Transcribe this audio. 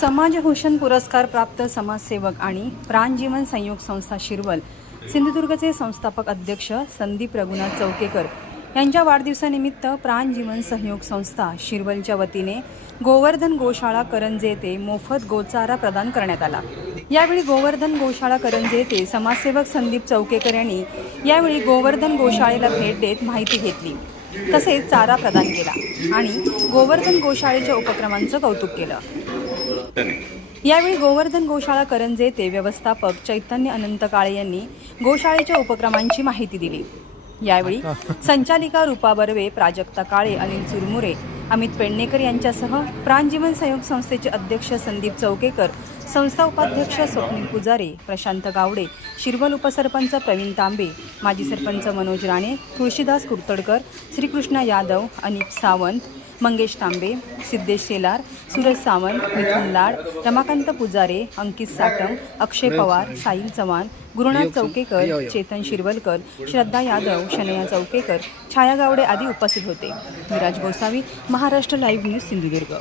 समाजभूषण पुरस्कार प्राप्त समाजसेवक आणि प्राणजीवन संयोग संस्था शिरवल. सिंधुदुर्गचे संस्थापक अध्यक्ष संदीप रघुनाथ चौकेकर यांच्या वाढदिवसानिमित्त प्राणजीवन सहयोग संस्था शिरवलच्या वतीने गोवर्धन गोशाळा करंजे येथे मोफत गोचारा प्रदान करण्यात आला. यावेळी गोवर्धन गोशाळा करंजे येथे समाजसेवक संदीप चौकेकर यांनी यावेळी गोवर्धन गोशाळेला भेट देत माहिती घेतली तसेच चारा प्रदान केला आणि गोवर्धन गोशाळेच्या उपक्रमांचं कौतुक केलं. यावेळी गोवर्धन गोशाळा करंजेते व्यवस्थापक चैतन्य अनंत काळे यांनी गोशाळेच्या उपक्रमांची माहिती दिली. यावेळी संचालिका रुपा बर्वे प्राजक्ता काळे अनिल चुरमुरे अमित पेडणेकर यांच्यासह प्राणजीवन सहयोग संस्थेचे अध्यक्ष संदीप चौकेकर संस्था उपाध्यक्ष स्वप्नील पुजारे प्रशांत गावडे शिरवल उपसरपंच प्रवीण तांबे माजी सरपंच मनोज राणे तुळशीदास कुर्तडकर श्रीकृष्ण यादव अनिप सावंत मंगेश तांबे सिद्धेश शेलार सूरज सावंत मिथुन लाड रमाकांत पुजारे अंकित साटम अक्षय पवार साईल चव्हाण गुरुनाथ चौकेकर चेतन शिरवलकर श्रद्धा यादव शनया चौकेकर छाया गावडे आदी उपस्थित होते Viraj Gosavi Maharashtra live news Sindhudurg